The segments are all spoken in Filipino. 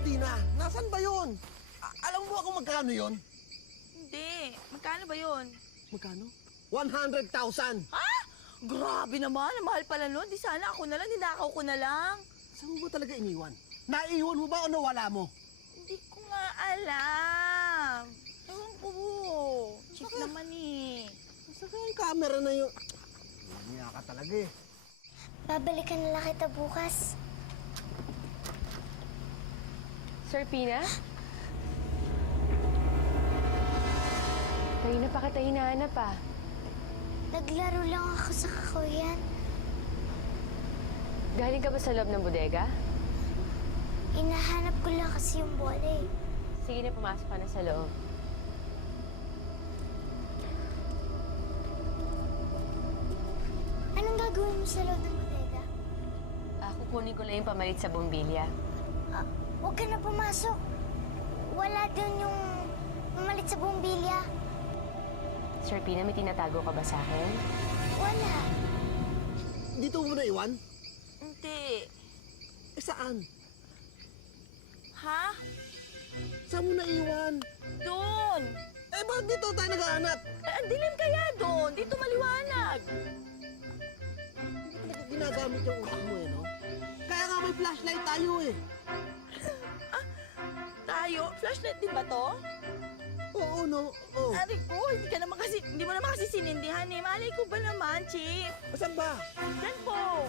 Dina, nasan ba yun? Alam mo ako magkano yun? Hindi. Magkano ba yun? Magkano? 100,000! Ha? Grabe naman. Ang mahal pala nun. Di sana ako na lang. Ninakaw ko na lang. Saan mo ba talaga iniwan? Naiwan mo ba o nawala mo? Hindi ko nga alam. Ewan ko. Cheap naman eh. Saka yung camera na yun. Niya ka talaga eh. Babalikan na lang kita bukas. Sir Pina? Kanina pa kita hinahanap ah. Naglaro lang ako sa kakuyan. Galing ka ba sa loob ng bodega? Hinahanap ko lang kasi yung bola eh. Sige na, pumasok ka na sa loob. Anong gagawin mo sa loob ng bodega? Kukunin ko lang yung pamalit sa bombilya. Huwag ka na pumasok. Wala dun yung mamalit sa bumbilya. Sir Pina, may tinatago ka ba sa akin? Wala. Dito mo naiwan? Hindi. Eh saan? Ha? Saan mo naiwan? Doon. Eh ba't dito tayo naghahanap? Ang dilim kaya doon. Dito maliwanag. Hindi ginagamit yung utak mo eh, no? Kaya nga may flashlight tayo eh. Tayo? Flashlight din ba to? Oo, no? Oo. Ari ko, hindi mo naman kasi sinindihan eh. Malay ko ba naman, Chief? Saan ba? Diyan po.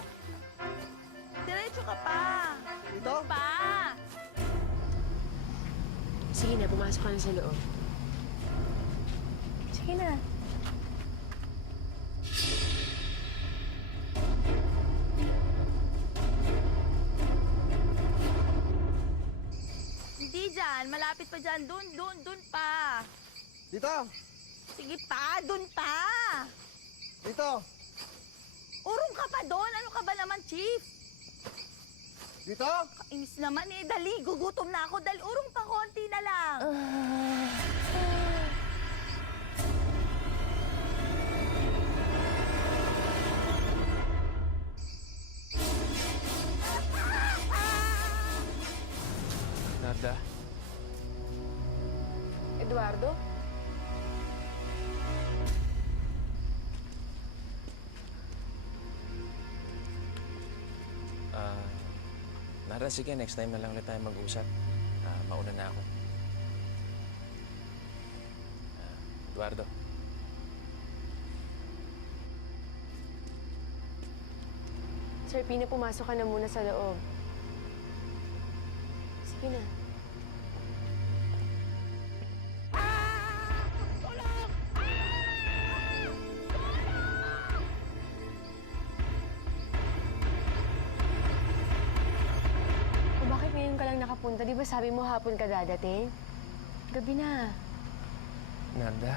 Diretso ka pa. Dito? Pa. Sige na, pumasok ka na sa loob. Sige na. Hindi dyan. Malapit pa dyan. Doon pa. Dito? Sige pa, doon pa. Dito? Urong ka pa doon. Ano ka ba naman, Chief? Dito? Kainis naman eh. Dali, gugutom na ako. Dali, urong pa konti na lang. Narda, Eduardo? Narda, sige, next time na lang ulit tayo mag-usap. Mauna na ako. Eduardo. Sir Pina, pumasok ka na muna sa loob. Sige na. O bakit ngayon ka lang nakapunta? Di ba sabi mo hapon ka dadating? Gabi na. Narda,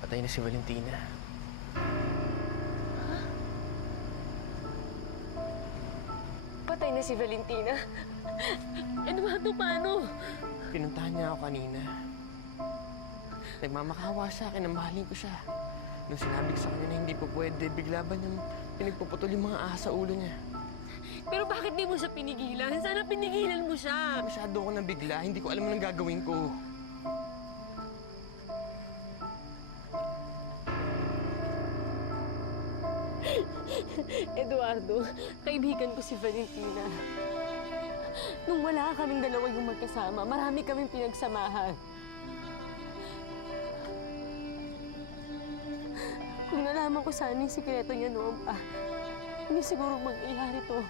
patay na si Valentina. Patay na si Valentina. Eduardo, paano? Pinuntahan niya ako kanina. Nagmamakawa sa akin na mahalin ko siya. Nung sinabi ko sa kanya na hindi po pwede, bigla ba niyang pinagpuputol yung mga ahas sa ulo niya? Pero bakit di mo siya pinigilan? Sana pinigilan mo siya. Masyado ako nabigla, hindi ko alam anong gagawin ko. Eduardo, kaibigan ko si Valentina. Nung wala kaming dalawa yung magkasama, marami kaming pinagsamahan. Kung nalaman ko sana yung sikreto niya noon pa, hindi siguro mangyayari to.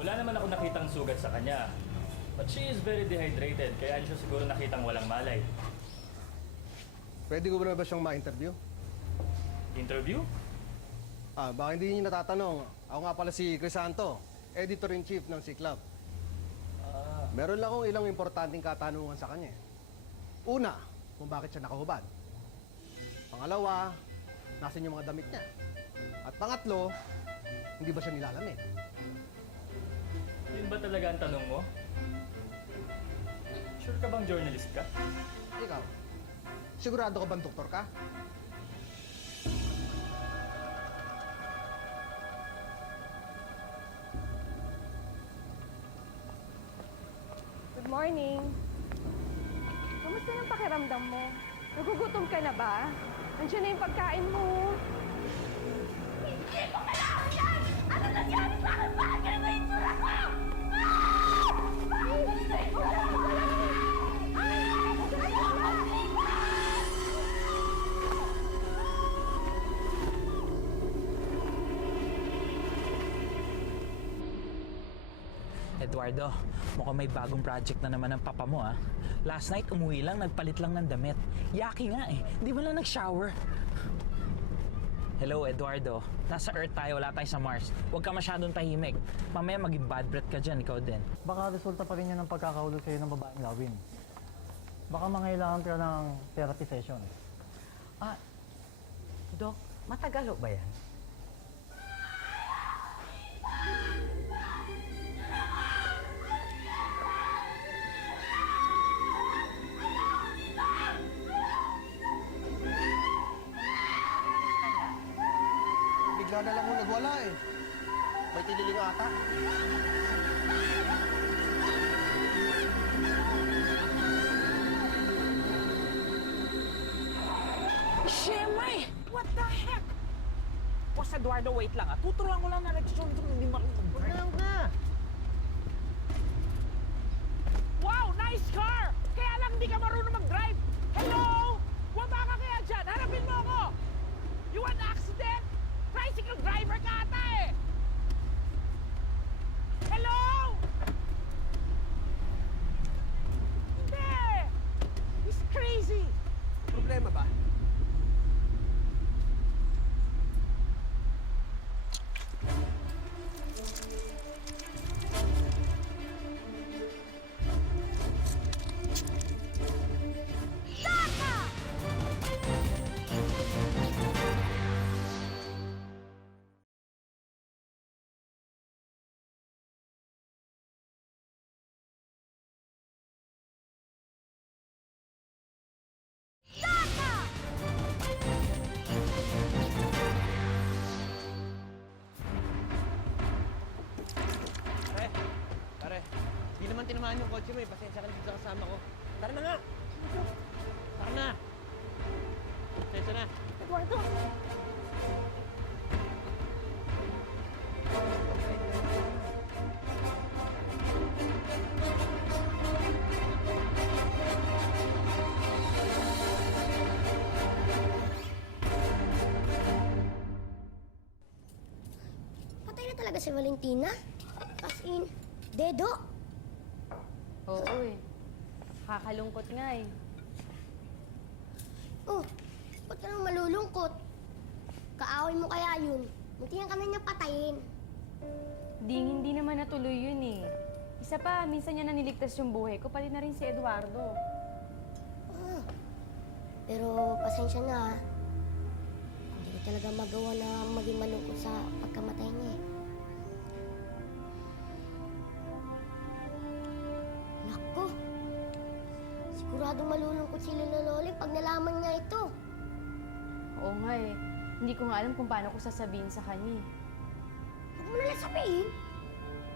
Wala naman ako nakitang sugat sa kanya. But she is very dehydrated, kaya siya siguro nakitang walang malay. Pwede ko ba siyang ma-interview? Interview? Baka hindi niyo natatanong. Ako nga pala si Crisanto, Editor-in-Chief ng C-Club. Meron lang akong ilang importanteng katanungan sa kanya. Una, kung bakit siya nakahubad. Pangalawa, nasan yung mga damit niya. At pangatlo, hindi ba siya nilalamig? Yun ba talaga ang tanong mo? Sure ka bang journalist ka? Ikaw, Sigurado ka bang doktor ka? Good morning. Kamusta yung pakiramdam mo? Nagugutom ka na ba? Andiyan na yung pagkain mo. Hindi ko kailangan yan! Ano nangyari sa akin? Bakit ganun yung itsura ko? Bakit ganun yung itsura ko? Eduardo, mukhang may bagong project na naman ng papa mo, ah. Last night, umuwi lang, nagpalit lang ng damit. Yaki nga eh, di ba lang nag-shower? Hello, Eduardo. Nasa Earth tayo, wala tayo sa Mars. Huwag ka masyadong tahimik. Mamaya maging bad breath ka dyan, ikaw din. Baka resulta pa rin yan ng pagkakahulog sa'yo ng babaeng Lawin. Baka mangailangan ka ng therapy session. Dok, matagal ho ba yan? Bigla na lang mo nagwala eh. May tiniling ata. Shemay! What the heck? Boss Eduardo, wait lang, ah. Tuturuan ko lang na leksyon kung hindi marunong mag-drive. Wow, nice car! Kaya lang hindi ka marunong mag-drive. Hello? Waba ka kaya dyan? Harapin mo ako! You want accident? Tricycle driver ka ata eh! Hello? Hindi! He's crazy! Problema ba? Pare, hindi naman tinamaan yung kotse mo eh. Pasensya ka na dito sa kasama ko. Tara na nga! Tara na! Pasensya na. Eduardo! Patay na talaga si Valentina? As in, dedo? Oo eh. Kakalungkot nga eh. Oh, ba't ka naman malulungkot? Kaaway mo kaya yun. Muntihan ka na niya patayin. Hindi naman natuloy yun eh. Isa pa, minsan niya naniligtas yung buhay ko, pati na rin si Eduardo. Ah, pero pasensya na. ah. Hindi ko talaga magawa na maging malungkot sa pagkamatay niya eh. Naku, siguradong malulungkot si Lola Loling pag nalaman niya ito. Oo nga eh. Hindi ko nga alam kung paano ko sasabihin sa kanya eh. Huwag mo nalang sabihin.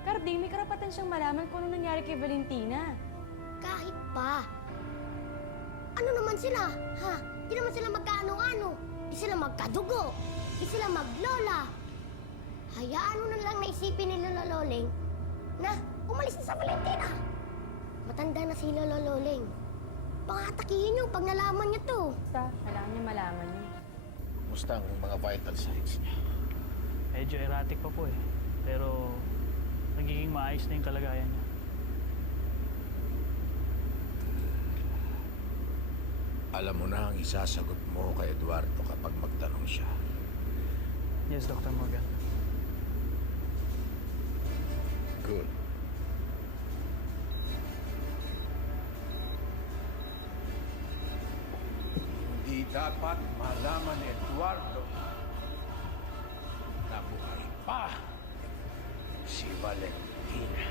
Cardi, may karapatan siyang malaman kung ano nangyari kay Valentina. Kahit pa. Ano naman sila? Ha? Di naman sila magkaano-ano. Di sila magkadugo. Di sila maglola. Hayaan mo na lang naisipin ni Lola Loling na umalis na sa Valentina. Matanda na si Lola Loling. Baka atakihin yung pag nalaman niya to. Basta, kailangan niya malaman niya. Kumusta ang mga vital signs niya? Medyo erratic pa po eh. Pero nagiging maayos na yung kalagayan niya. Alam mo na ang isasagot mo kay Eduardo kapag magtanong siya. Yes, Dr. Morgan. Good. Hindi dapat malaman ni Eduardo na buhay pa si Valentina.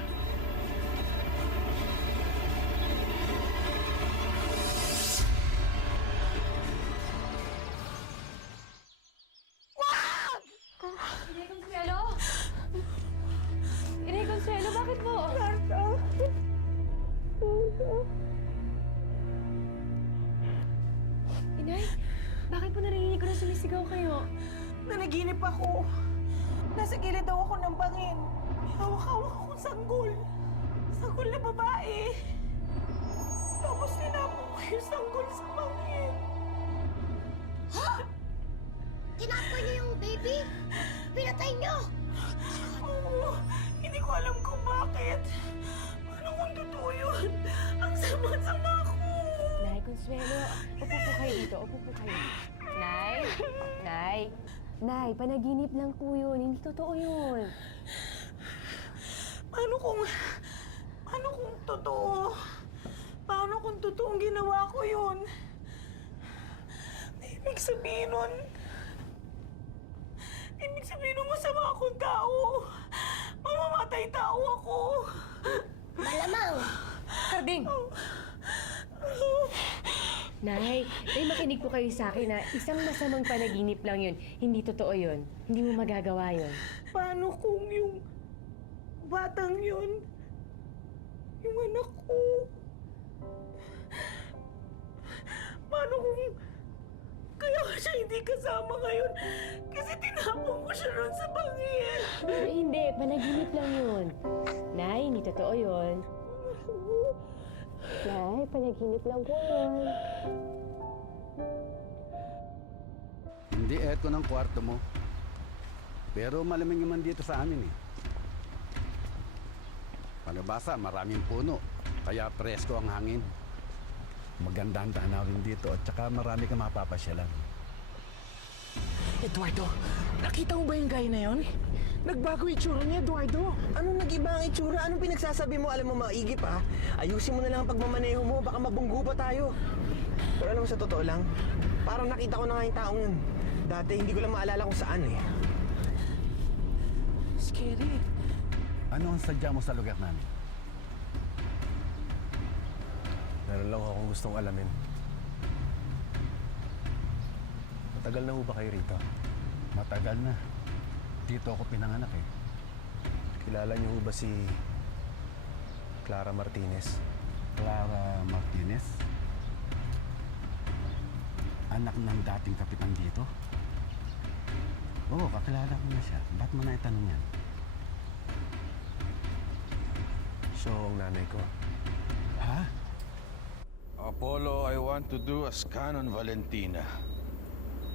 Sumisigaw kayo. Nanaginip ako. Nasa gilid daw ako ng bangin. May hawak-hawak akong sanggol. Sanggol na babae. Tapos tinapon ko yung sanggol sa bangin. Tinapoy niyo yung baby? Pinatay niyo? Oo, hindi ko alam kung bakit. Paano kung totoo yun? Ang sama-sama ko. Nay, Consuelo, upo po kayo dito. Upo po kayo. Nay? Nay? Nay, panaginip lang po yun. Hindi totoo yun. Paano kung totoo? Paano kung totoong ginawa ko yun? Ibig sabihin nun, masama akong tao. Mamamatay tao ako. Malamang! Karding! Nay, makinig po kayo sa akin na isang masamang panaginip lang yun. Hindi totoo yun. Hindi mo magagawa yun. Paano kung yung batang yun, yung anak ko? Paano kung kaya siya hindi kasama ngayon? Kasi tinapon ko siya ron sa bangin. Pero hindi, panaginip lang yun. Nay, hindi totoo yun. Nay, panaginip lang po yun. Hindi eto ng kwarto mo. Pero malamig naman dito sa amin eh. Palabasa, maraming puno. Kaya presko ang hangin. Maganda ang tanawin dito at saka marami kang mapapasyalan. Eduardo, nakita mo ba yung guy na yun? Nagbago yung itsura niya, Eduardo. Anong nag-iba ang itsura? Anong pinagsasabi mo? Alam mo, maigip ah. Ayusin mo na lang ang pagmamaneho mo. Baka mabunggo pa tayo. Pero alam mo, sa totoo lang, parang nakita ko na nga yung taong yun. Dati, hindi ko lang maalala kung saan eh. Scary. Ano ang sadya mo sa lugar namin? Meron lang akong gustong alamin. Matagal na ho ba kayo rito? Matagal na. Dito ako pinanganak eh. Kilala niyo ho ba si Clara Martinez? Clara Martinez? Anak ng dating kapitan dito? Oo, kakilala ko na siya. Ba't mo na itanong yan? Siya ho ang nanay ko. Ha? Apollo, I want to do a scan on Valentina.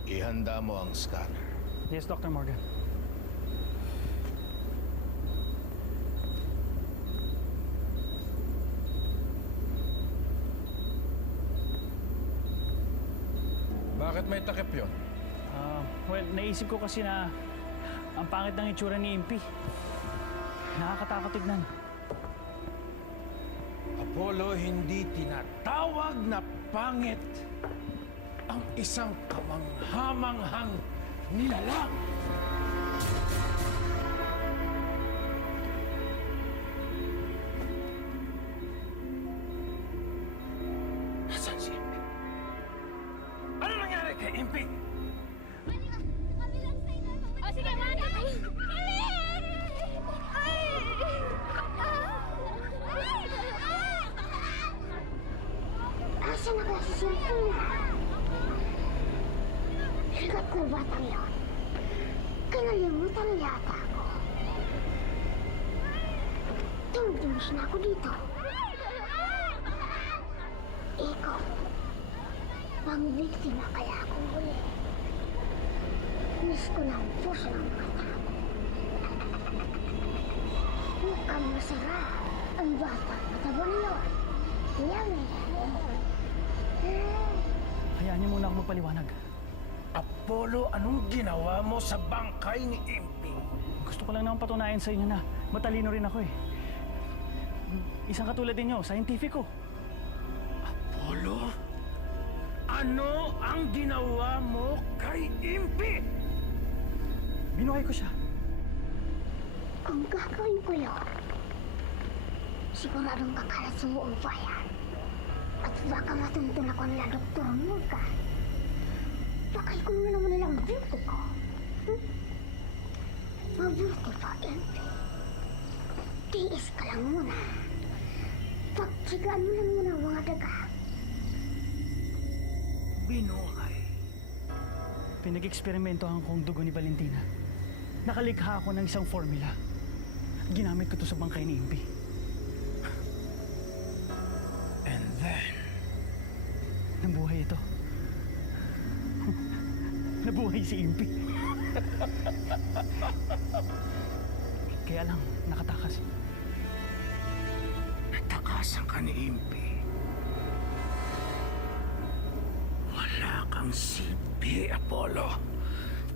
Ihanda mo ang scanner. Yes, Dr. Morgan. Bakit may takip yun? Well, naisip ko kasi na ang pangit ng itsura ni Impy. Nakakatakot tignan. Apollo, hindi tinatawag na pangit ang isang kamanghamanghang nilalang. Nasaan si Impy? Ano nangyari kay Impy? O sige, mga Asa na kasi cellphone na? Sikat na batang yun. Kinalimutan yata ako. Tumutumis na ako dito. Ikaw, pang-biktima kaya akong huli. Miss ko na ang puso ng mga tao. Mukhang masarap ang batang mataba na yun. Yummy. Hayaan niyo muna ako magpaliwanag. Apollo, anong ginawa mo sa bangkay ni Impy? Gusto ko lang naman patunayan sa inyo na matalino rin ako eh. Isang katulad ninyo, scientifico. Apollo? Ano ang ginawa mo kay Impy? Binuhay ko siya. Kung gagawin ko yun, siguradong kakalat sa buong bayan. At baka matuntun ako nila Dr. Morgan. Baka ikong na naman nilang buto ko. Mabuti pa, Impy. Tiis ka lang muna. Pagtsigaan mo lang muna ang mga daga. Binuhay. Pinag-eksperimentohan ko ang dugo ni Valentina. Nakalikha ako ng isang formula. Ginamit ko to sa bangkay ni Impi. And then, Nabuhay ito. Nabuhay si Impi. Kaya lang, nakatakas. natakasan ka ni Impi. Wala kang silbi, Apollo.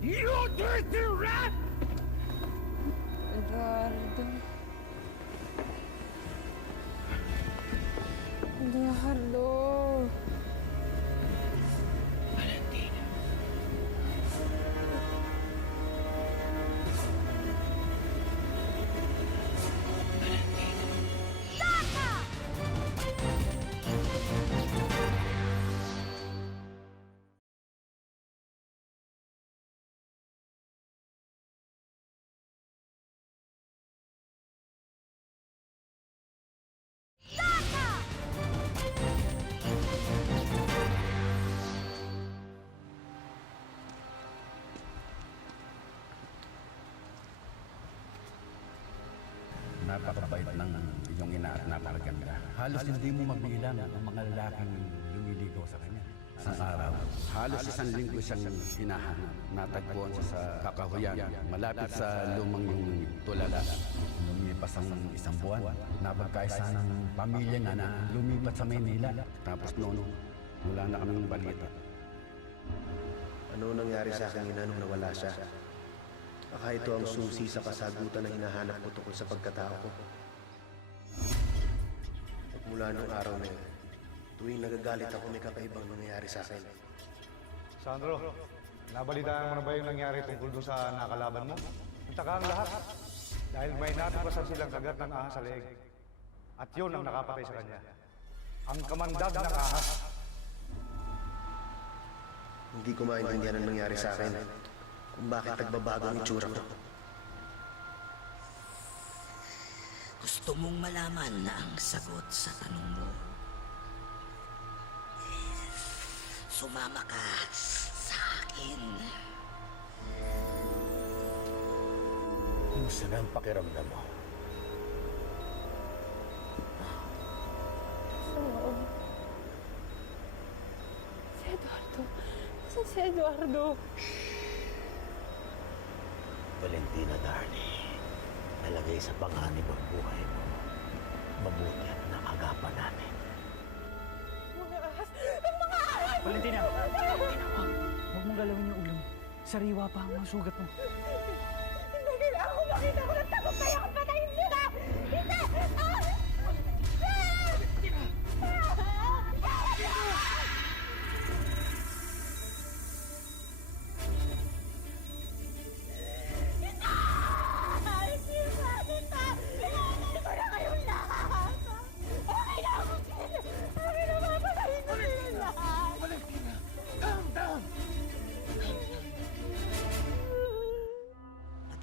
You dirty rat! Eduardo. Eduardo. Valentina. Napakabait ng iyong ina at napakaganda. Halos hindi mo mabilang ang mga lalaking lumiligaw sa kanya. Isang araw, halos 1 linggo siyang hinahanap. Natagpuan siya sa kakahuyan, malapit sa lumang yung tulala. Lumipas ang 1 buwan. Napagkaisa ng pamilya niya na lumipat sa Maynila. Tapos noon, wala na kaming balita. Ano nangyari sa aking ina nung nawala siya? Baka ito ang susi sa kasagutan na hinahanap ko tungkol sa pagkatao ko. At mula nung araw na yun, tuwing nagagalit ako may kakaibang nangyayari sa akin. Sandro, nabalitaan mo na ba yung nangyari tungkol doon sa nakalaban mo? At saka ang lahat, dahil may natuklasan silang kagat ng ahas sa leeg. At yun ang nakapatay sa kanya. Ang kamandag ng ahas. Hindi ko maintindihan ang nangyari sa akin. Kung bakit nagbabago ang itsura ko. Gusto mong malaman na ang sagot sa tanong mo. Sumama ka sa akin. Kumusta na ang pakiramdam mo? Si Eduardo. Saan si Eduardo? Valentina, darling. Nalagay sa panganib ang buhay mo. Mabuti at nakagapan namin. Mga ahas! Ang mga ahas! Valentina! Huwag mong galawin yung ulo mo. Sariwa pa ang mga sugat mo. Hindi kailangan ko makita ko ng takot kaya akong patayin sila! Hindi!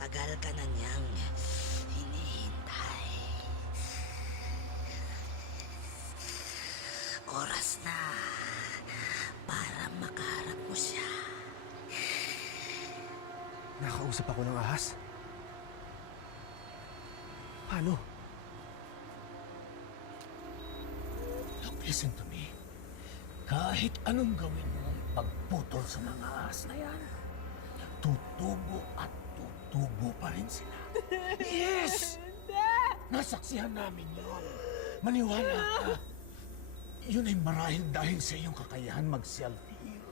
Matagal ka na niyang hinihintay. Oras na para makaharap mo siya. Nakausap ako ng ahas? Paano? Look, listen to me. Kahit anong gawin mong pagputol sa mga ahas na yan, tutubo at tutubo pa rin sila. Yes! Nasaksihan namin yun. Maniwala ka. Yun ay marahil dahil sa iyong kakayahan mag-self-heal.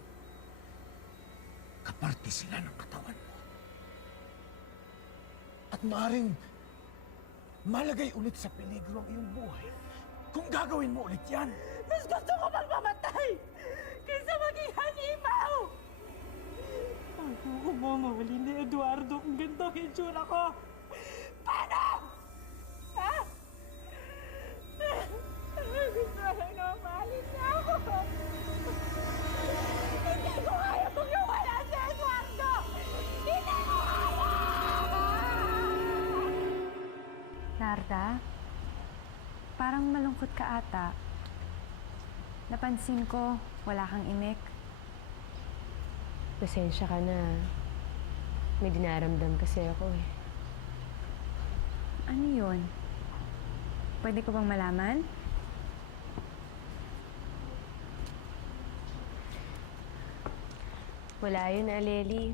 Kaparte sila ng katawan mo. At maaaring malagay ulit sa peligro ang iyong buhay kung gagawin mo ulit yan. Mas gusto ko magmamatay kaysa maging halimaw! Paano ko mamawali ni Eduardo kung ganito ang itsura ko? Paano? Ha? Gusto lang na mahalin niya ako. Hindi ko kaya magawala si Eduardo! Hindi ko kaya! Narda, parang malungkot ka ata. Napansin ko, wala kang imik. Pasensya ka na. May dinaramdam kasi ako eh. Ano yun? Pwede ko bang malaman? Wala yun, Aleli.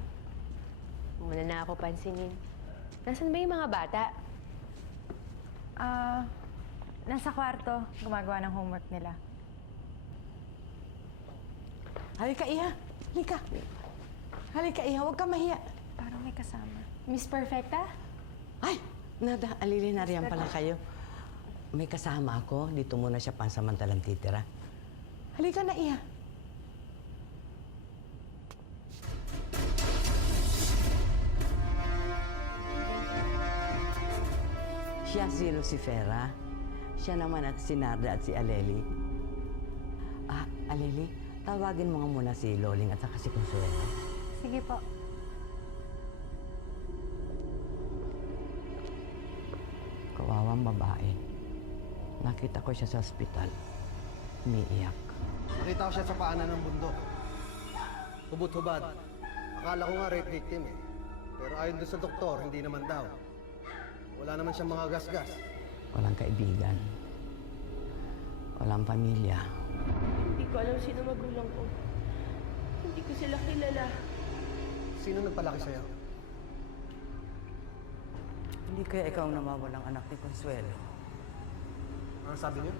Wala na ako pansinin. Nasaan ba yung mga bata? Nasa kwarto. Gumagawa ng homework nila. Halika, Iha. Halika. Halika, Iha. Huwag ka mahiya. Parang may kasama. Miss Perfecta? Ay, nada, alili na riyan pala kayo. May kasama ako. Dito muna siya pansamantalang titira. Halika na, Iha. Siya si Lucifera. Siya naman at si Narda at si Aleli. Aleli, tawagin mo nga muna si Loling at saka si Consuelo. Sige po. Kawawang babae. Nakita ko siya sa ospital. Umiiyak. Nakita ko siya sa paanan ng bundok. Hubot-hubad. Akala ko nga rape victim eh. Pero ayon doon sa doktor, hindi naman daw. Wala naman siyang mga gasgas. Walang kaibigan. Walang pamilya. Hindi ko alam sino magulang ko. Hindi ko sila kilala. Sino nagpalaki sa'yo? Hindi kaya ikaw ang nawawalang anak ni Consuelo? Ano sabi niyo?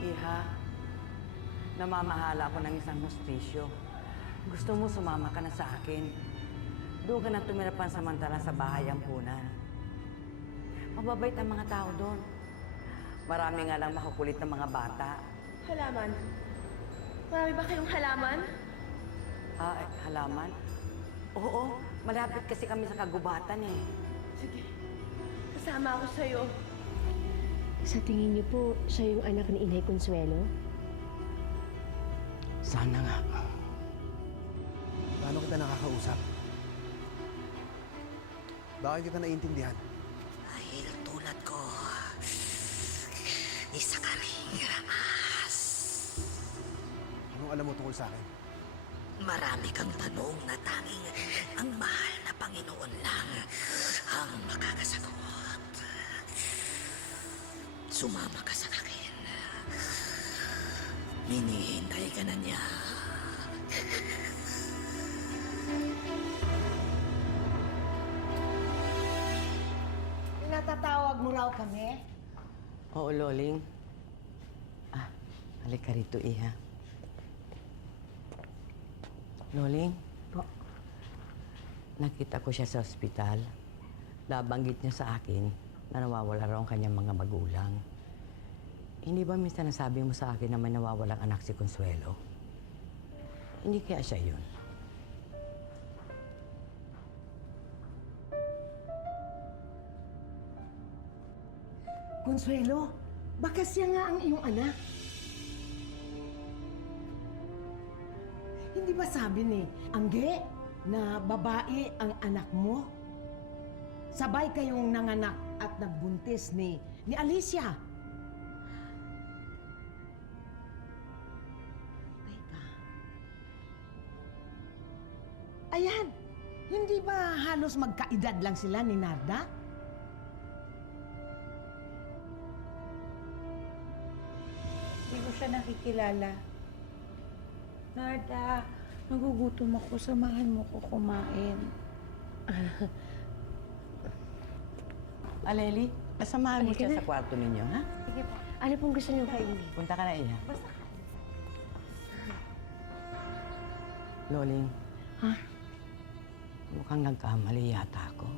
Iha, namamahala ako ng isang hostisyo. Gusto mo sumama ka na sa akin. Doon ka na tumira pansamantala sa bahay ampunan. Mababait ang mga tao doon. Marami nga lang makukulit na mga bata. Halaman? Marami ba kayong halaman? Halaman? Oo, malapit kasi kami sa kagubatan eh. Sige. Kasama ako sa'yo. Sa tingin niyo po, siya yung anak ni Inay Consuelo? Sana nga. Paano kita nakakausap? Bakit kita naiintindihan? Dahil tulad ko, isa ka ring ramas. Anong alam mo tungkol sa akin? Marami kang tanong na tanging ang mahal na Panginoon lang ang makakasagot. Sumama ka sa akin. Hinihintay ka na niya. Natatawag mo raw kami? Oo, Loling. Halika rito, Iha. Loling? Po. Nakita ko siya sa ospital. Nabanggit niya sa akin na nawawala raw ang kanyang mga magulang. Hindi ba minsan nasabi mo sa akin na may nawawalang anak si Consuelo? Hindi kaya siya yun? Consuelo, baka siya nga ang iyong anak. Hindi ba sabi ni Angge na babae ang anak mo? Sabay kayong nanganak at nagbuntis ni Alicia. Teka. Ayan, hindi ba halos magkaedad lang sila ni Narda? Hindi ko siya nakikilala. Narda, nagugutom ako. Samahan mo ko kumain. Aleli, nasamahan mo siya sa kwarto ninyo, ha? Sige po. Ano pong gusto niyo kainin? Punta ka na, Iha. Loling. Ha? Mukhang nagkamali yata ako.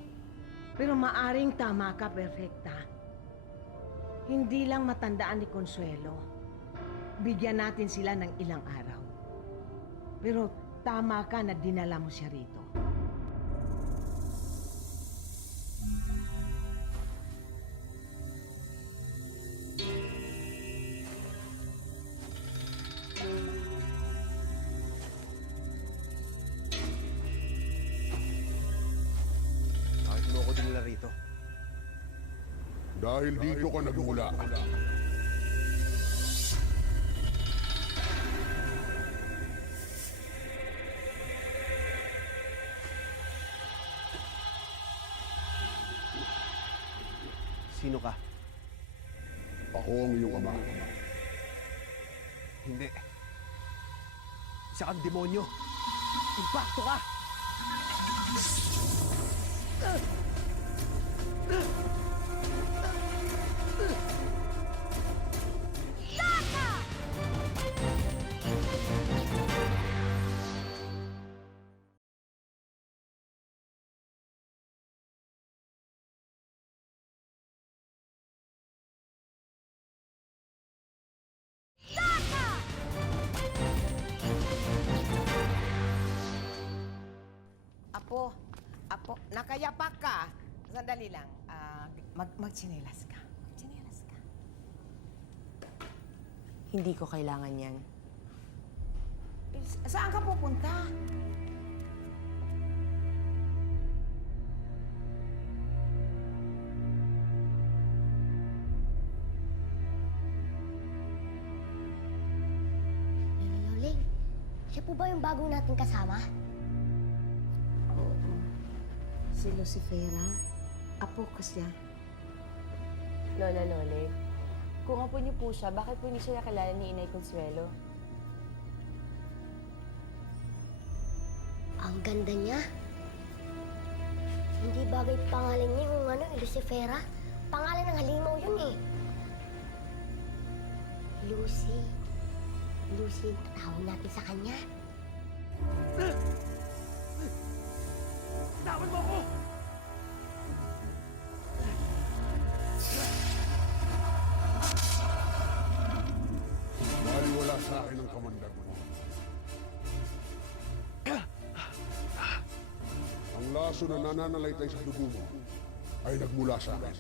Pero maaring tama ka, Perfecta. Hindi lang matandaan ni Consuelo. Bigyan natin sila ng ilang araw. Pero tama ka na dinala mo siya rito. Bakit mo ako dinala rito? Dahil dito ka nagmula. Sino ka? Ako ang iyong ama. Hindi. Isa kang demonyo. Impacto ka! Apo, nakayapak ka. Sandali lang. Magtsinelas ka. Magtsinelas ka. Hindi ko kailangan yan. Saan ka pupunta? Loling, siya po ba yung bago nating kasama? Si Lucifera. Apo ko siya. Lola Lole, kung apo niyo po siya, bakit po hindi siya nakilala ni Inay Consuelo? Ang ganda niya. Hindi bagay pangalan niya yung Lucifera. Pangalan ng halimaw yun eh. Lucy. Lucy yung tawag natin sa kanya. Tawan mo ko! Dahil wala sa akin ang kamandag mo. Ang laso na nananalaytay sa dugo mo ay nagmula sa akin.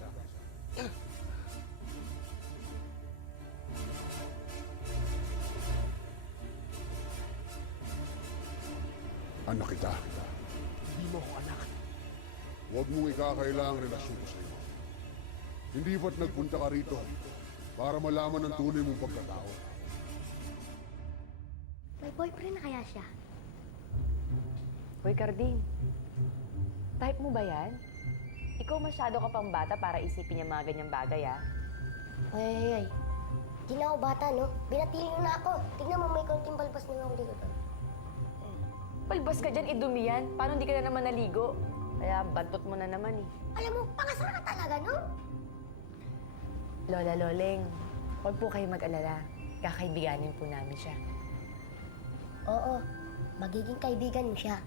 Anak kita. Hindi mo ko anak. Huwag mong ikakailangang relasyon ko sa iyo. Hindi ba't nagpunta ka rito para malaman ang tunay mong pagkatao? May boyfriend na kaya siya? Hoy, Carding. Type mo ba yan? Ikaw masyado ka pang bata para isipin yung mga ganyang bagay, ah. Ay. Di na ako bata, no? Binatili mo na ako. Tignan mo, may konting balbas na ako dito. Palbas ka dyan, idumi yan. Paano hindi ka na naman naligo? Kaya bantot mo na naman, eh. Alam mo, pangasar ka talaga, no? Lola Loleng, huwag po kayo mag-alala. Kakaibiganin po namin siya. Oo, magiging kaibigan mo siya.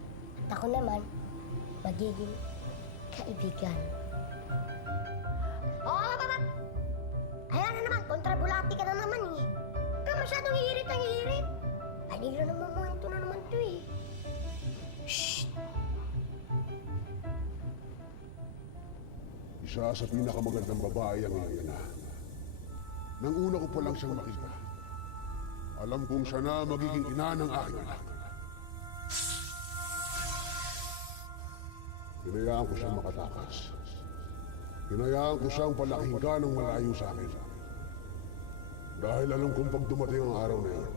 At ako naman, magiging kaibigan. Oo, babat! Ayan na naman, kontrabulati ka na naman eh. Huwag ka masyadong hihirit ang hihirit. Alilo na momento na naman to eh. Shh! Isa sa pinakamagandang babae ang Elena. Nang una ko pa lang siyang makita, alam kong siya na magiging ina ng aking anak. Hinayaan ko siyang makatakas. Hinayaan ko siyang palakinggan ng malayo sa akin. Dahil alam kong pag dumating ang araw na yun,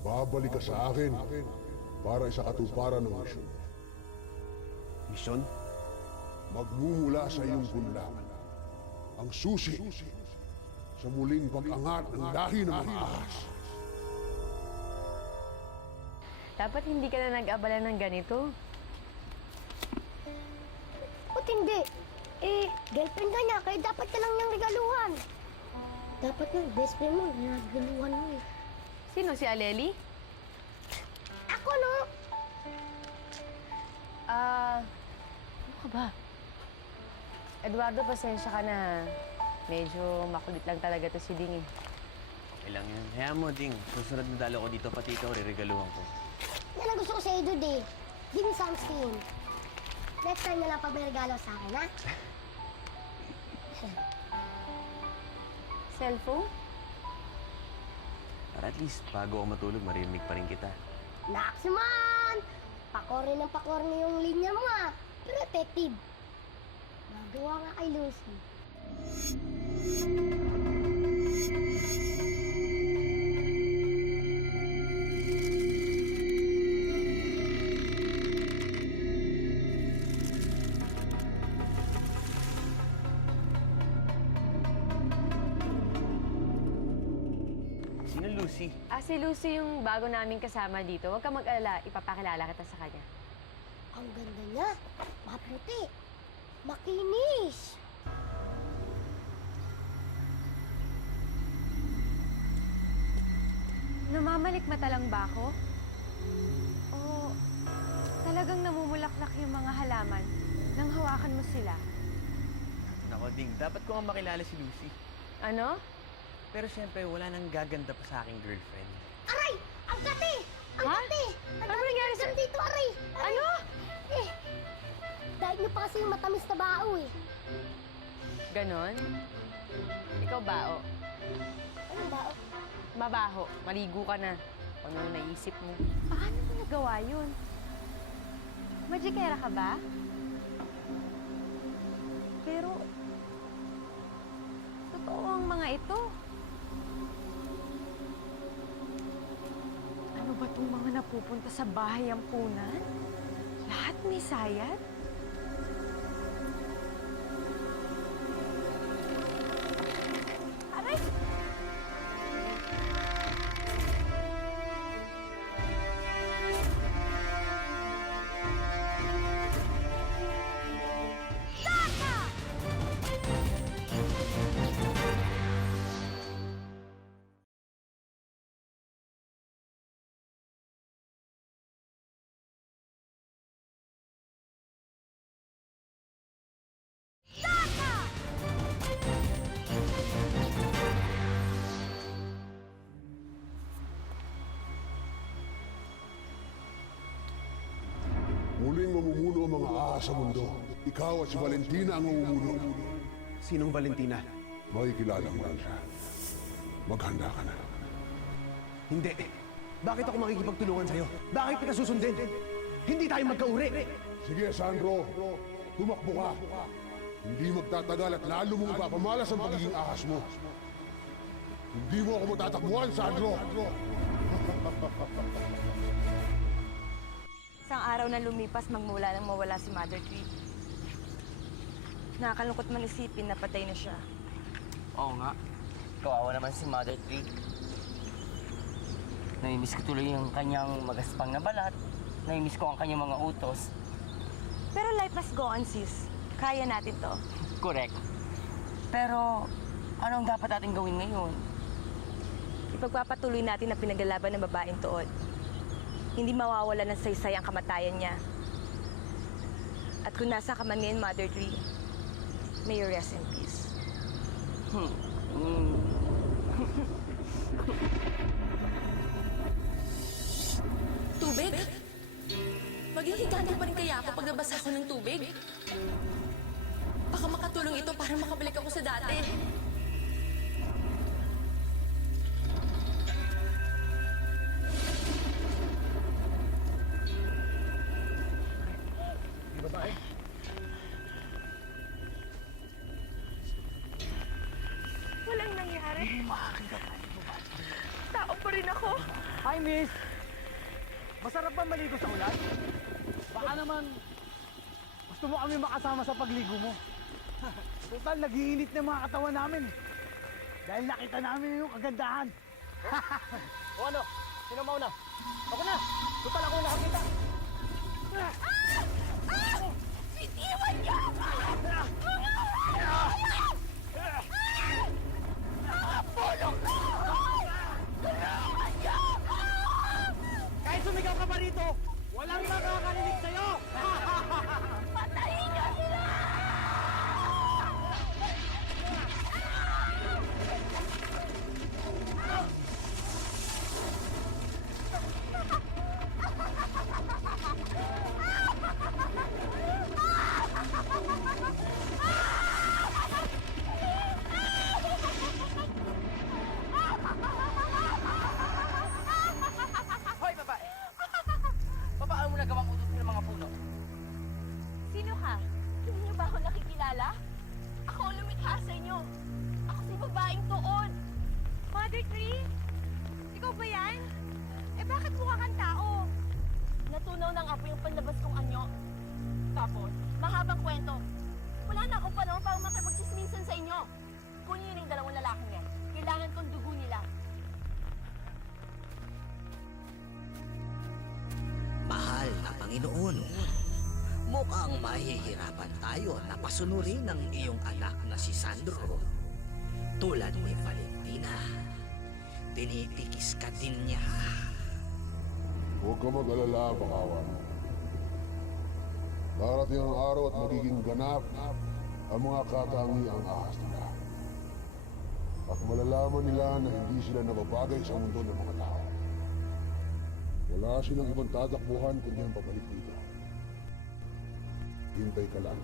babalik ka sa akin para sa katuparan ng misyon. Misyon? Magmumula sa iyong kunlangan ang susi sa muling pag-angat ng lahi ng mga ahas. Dapat hindi ka na nag-abala ng ganito. Ba't hindi? Eh, girlfriend ka niya, kaya dapat ka lang niyang regaluhan. Dapat nga, best friend mo, regaluhan mo eh. Sino, si Aleli? Ako, no? Ano ka ba? Eduardo, pasensya ka na. Medyo makulit lang talaga to si Ding, eh. Okay lang yan. Hayaan mo, Ding. Susunod na dalo ko dito, pati ikaw, riregaluhan ko. Yan ang gusto ko sa'yo, dude eh. Give me something. Next time na lang pag may regalo sa akin, ha? Cellphone? Para at least, bago ako matulog, marinig pa rin kita. Naks naman! Pakorne ng pakorne yung linya mo, ah. Pero effective. Nagawa nga kay Lucy. Lucy? Si Lucy yung bago naming kasama dito. Huwag ka mag-alala, ipapakilala kita sa kanya. Ang ganda niya. Maputi. Makinis. Namamalikmata lang ba ako? O talagang namumulaklak yung mga halaman nang hawakan mo sila? Nako, Ding. Dapat ko nga makilala si Lucy. Ano? Pero syempre, wala nang gaganda pa sa aking girlfriend. Aray! Ang gati! Ang Ha? gati! Ang Ano gati nangyari sa... dito, aray! Ano? Eh, dahil niyo pa kasi yung matamis na bao eh. Ganon? Ikaw bao? Anong bao? Mabaho. Maligo ka na. Ano naisip mo? Paano mo nagawa yun? Magikera ka ba? Pero... totoo ang mga ito. Ano ba itong mga napupunta sa bahay ampunan? Lahat may sayad? Aray! Muling mamumuno ang mga ahas sa mundo. Ikaw at si Valentina ang mamumuno. Sinong Valentina? Makikilala mo lang siya. Maghanda ka na. Hindi. Bakit ako makikipagtulungan sa'yo? Bakit kita susundin? Hindi tayo magkauri. Sige, Sandro. Tumakbo ka. Hindi magtatagal at lalo mong ipapamalas ang pagiging ahas mo. Hindi mo ako matatakbuhan, Sandro. Isang araw na lumipas magmula nang mawala si Mother Tree. Nakakalungkot man isipin na patay na siya. Oo nga. Kawawa naman si Mother Tree. Naimiss ko tuloy yung kanyang magaspang na balat. Naimiss ko ang kanyang mga utos. Pero life must go on, sis. Kaya natin to. Correct. Pero, anong dapat natin gawin ngayon? Ipagpapatuloy natin ang pinaglalaban ng babaeng tuod. Hindi mawawala ng saysay ang kamatayan niya. At kung nasa ka man ngayon, Mother Tree, may you rest in peace. Tubig? Magiging ganto pa rin kaya ako pag nabasa ko ng tubig? Baka makatulong ito para makabalik ako sa dati. Babae. Walang nangyari. Tao pa rin ako. Hi, miss! Masarap ba maligo sa ulan? Baka naman gusto mo kami makasama sa pagligo mo. Total, nag-iinit na mga katawan namin. Dahil nakita namin yung kagandahan. O ano? Sino mauna? Ako na! Total, ako nakakita. Bitiwan niyo ako! Nakapulong ko! Tulungan niyo ako! Kahit sumigaw ka pa rito, walang makakarinig sa'yo! Patayin niyo sila! Hoy, babae! Papaano mo nagawang utos ng mga puno? Sino ka? Hindi niyo ba ako nakikilala? Ako ang lumikha sa inyo. Ako si babaeng tuon. Mother Tree? Ikaw ba yan? Eh bakit mukha kang tao? Natunaw ng apoy yung panlabas kong anyo. Tapos, mahabang kwento. Wala na akong panahon para makipagchismisan sa inyo. Kunin niyo yung dalawang lalaking yan. Kailangan kong dugo nila. Panginoon. Mukhang mahihirapan tayo na pasunurin ang iyong anak na si Sandro. Tulad ni Valentina, tinitikis ka din niya. Huwag ka mag-alala, Bakawan. Darating ang araw at magiging ganap ang mga katangiang ahas nila. At malalaman nila na hindi sila nababagay sa mundo ng mga tao. Wala silang ibang tatakbuhan kundi ang pabalik dito. Hintay ka lang.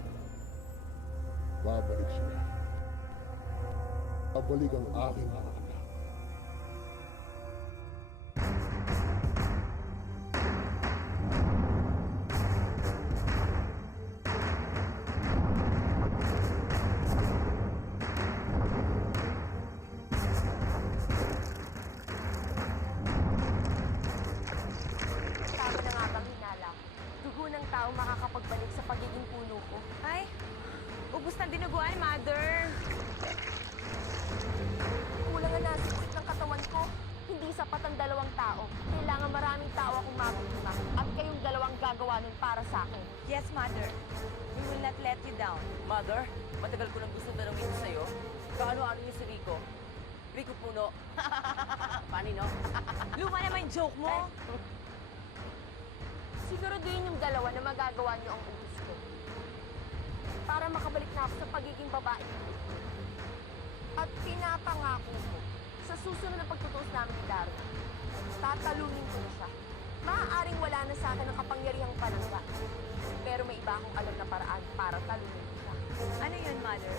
Babalik sila. Babalik ang aking mga anak. Tama na nga bang hinala? Dugo ng tao makakapagbalik sa pagiging puno ko. Ay, ubus ng dinuguan, Mother. Kulang ang nasikip ng katawan ko. Hindi sapat ang 2 tao. Kailangan maraming tao akong mabiktima. At kayong 2 gagawa nun para sa akin. Yes, Mother. We will not let you down. Mother, matagal ko nang gusto tanongin ito sa'yo. Kaano-ano niyo si Rico? Rico Puno. Funny, no? Luma naman yung joke mo. Siguraduhin yung 2 na magagawa niyo ang ubus ko. Para makabalik na ako sa pagiging babae. At pinapangako ko, sa susunod na pagtutuos namin ni Daryl, tatalunin ko na siya. Maaaring wala na sa akin ang kapangyarihang panangga. Pero may iba akong alam na paraan para talunin ko siya. Ano yun, Mother?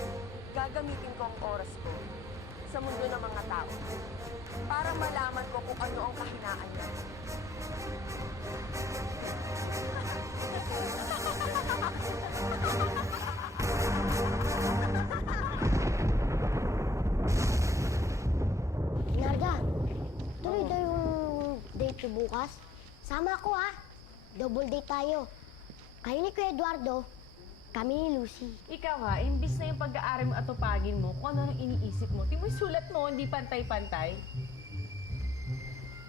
Gagamitin ko ang oras ko sa mundo ng mga tao para malaman ko kung ano ang kahinaan niya. Narda, tuloy daw yung date ko bukas. Sama ako ha. Double date tayo. Kayo ni Kuya Eduardo, kami ni Lucy. Ikaw ha, imbis na yung pag-aaral mo at tupagin mo, kung ano ang iniisip mo. Di mo yung sulat mo, hindi pantay-pantay.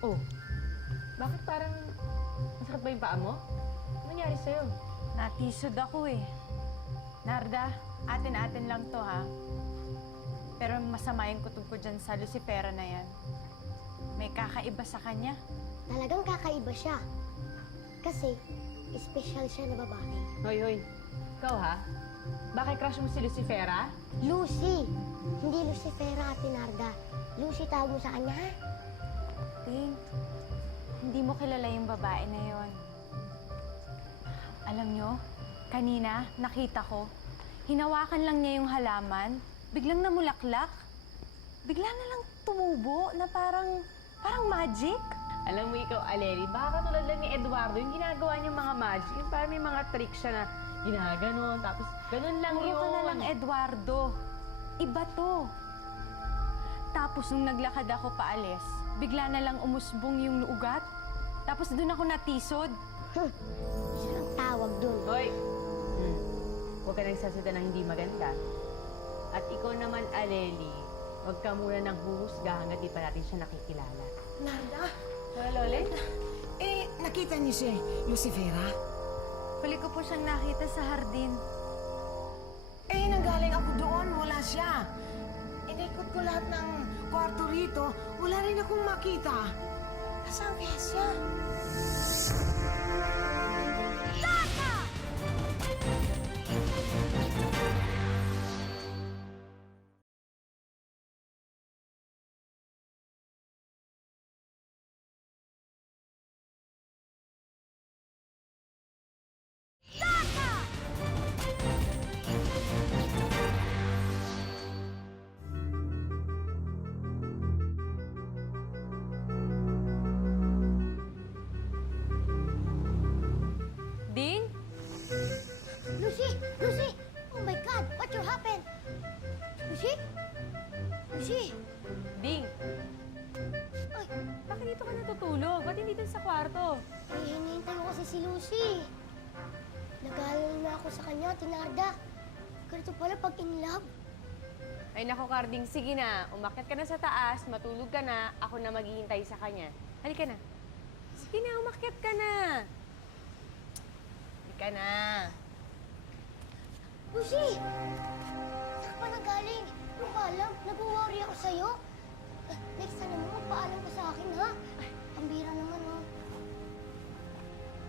Oh, bakit parang masakit ba yung paa mo? Ano nangyari sa'yo? Natisod ako eh. Narda, atin-atin lang to ha. Pero masama yung kutob ko dyan sa Lucifera na yan. May kakaiba sa kanya. Talagang kakaiba siya. Kasi, espesyal siya na babae. Hoy, hoy. Ikaw ha? Bakit crush mo si Lucifera? Lucy! Hindi Lucifera, Ate Narda. Lucy tawag mo sa kanya, ha? Ting, hindi mo kilala yung babae na yon. Alam nyo, kanina nakita ko, hinawakan lang niya yung halaman, biglang namulaklak, bigla na lang tumubo na parang magic. Alam mo ikaw, Aleri, baka katulad lang ni Eduardo, yung ginagawa niyang mga magic, yung parang may mga trick siya na ginaganon, tapos ganun lang Puro yun. ka na lang, Eduardo. Iba to. Tapos nung naglakad ako paalis, bigla na lang umusbong yung ugat. Tapos doon ako natisod. Siya ang tawag dun. Hoy! Huwag ka nang sasita ng hindi maganda. At ikaw naman, Aleli, huwag ka muna nang huhusga hanggat di pa natin siya nakikilala. Narda? Lole? Nakita niyo si Lucifera? Huli ko po siyang nakita sa hardin. Nanggaling ako doon, wala siya. Inikot ko lahat ng kwarto rito, wala rin akong makita. Nasaan kaya siya? Din? Lucy! Lucy! Oh my God! What you happened? Lucy? Lucy! Ding! Ay, Bakit dito ka natutulog? Ba't hindi dun sa kwarto? hinihintay ko kasi si Lucy. Nag-aalala na ako sa kanya, Tinarda. Ganito pala pag in love. Ay nako, Carding, sige na. Umakyat ka na sa taas, matulog ka na, ako na maghihintay sa kanya. Halika na. Sige na, umakyat ka na. Halika na. Lucy! Saan ka pa nagaling? Ano ba alam? Nag-worry ako sa'yo. Next time naman, magpaalam ka sa akin, ha? Ang bira naman, ha?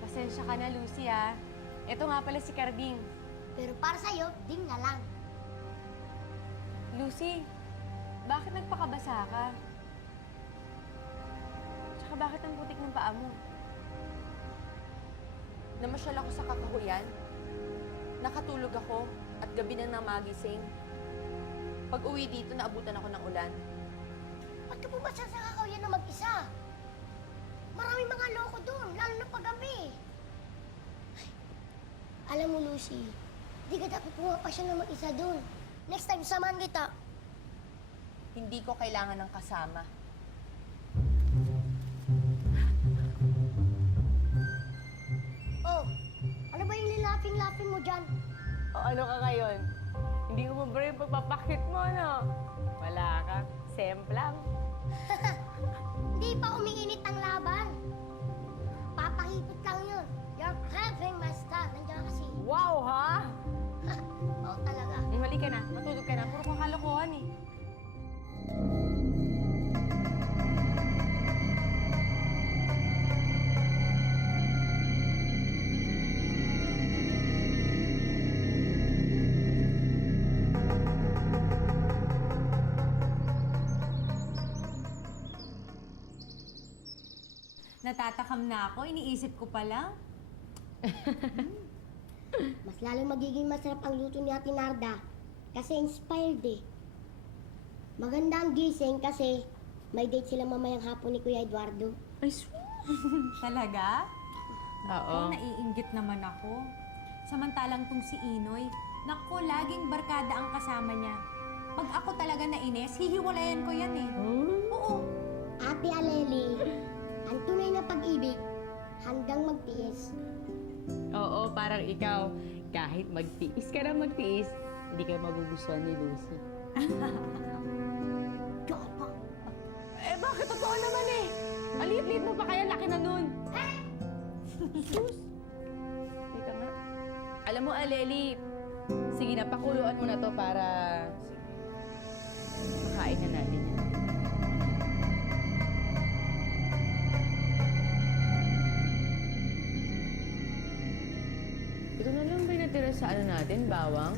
Pasensya ka na, Lucy, ah. Ito nga pala si Carding. Pero para sa'yo, ding na lang. Lucy, bakit nagpakabasa ka? Tsaka bakit ang putik ng paa mo? Namasyal ako sa kakahuyan. Nakatulog ako at gabi na nang magising. Pag uwi dito, naabutan ako ng ulan. Ba't ka pumasya sa kakawyan na mag-isa? Maraming mga loko doon, lalo na paggabi. Ay, alam mo, Lucy, di ka dapat pumapasya na mag-isa doon. Next time, samahan kita. Hindi ko kailangan ng kasama. Oh, ano ba yung lilaping-laping mo dyan? O ano ka ngayon? Hindi mo ba yung pagpapakit mo, no? Wala ka. Semplang. Hindi pa umiinit ang laban. Papahipot lang yun. You're craving my style. Nandiyan kasi. Wow, ha? Oo talaga. Halika na. Matulog ka na. Puro kang kalokohan, eh. Natatakam na ako. Iniisip ko pa lang. Mas lalong magiging masarap ang luto ni Ate Narda. Kasi inspired eh. Maganda ang gising kasi may date sila mamayang hapon ni Kuya Eduardo. Ay, talaga? Oo. Naiinggit naman ako. Samantalang tong si Inoy, naku, laging barkada ang kasama niya. Pag ako talaga nainis, hihiwalayan ko yan eh. Oo. Ate Aleli, ang tunay na pag-ibig, handang magtiis. Oo, parang ikaw. Kahit magtiis ka na magtiis, hindi ka magugustuhan ni Lucy. Eh, bakit totoo naman eh? Ang liit-liit mo pa kaya, laki na nun. Sus! Teka nga. Alam mo, Aleli, sige na, pakuluan mo na to para makain na natin yan. Ito na lang ba yung natira sa ano natin, bawang?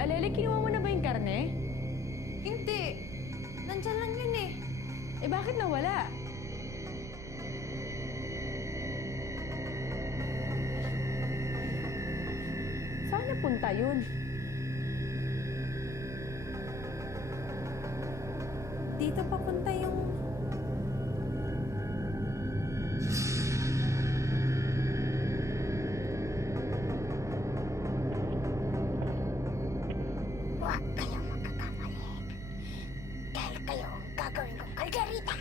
Aleli, kinuha mo na ba yung karne? Hindi. Nandyan lang yun eh. Eh, bakit nawala? Saan napunta yun? Dito papunta yung... Huwag kayong magkakamali. Dahil kayo ang gagawin kong kalderita.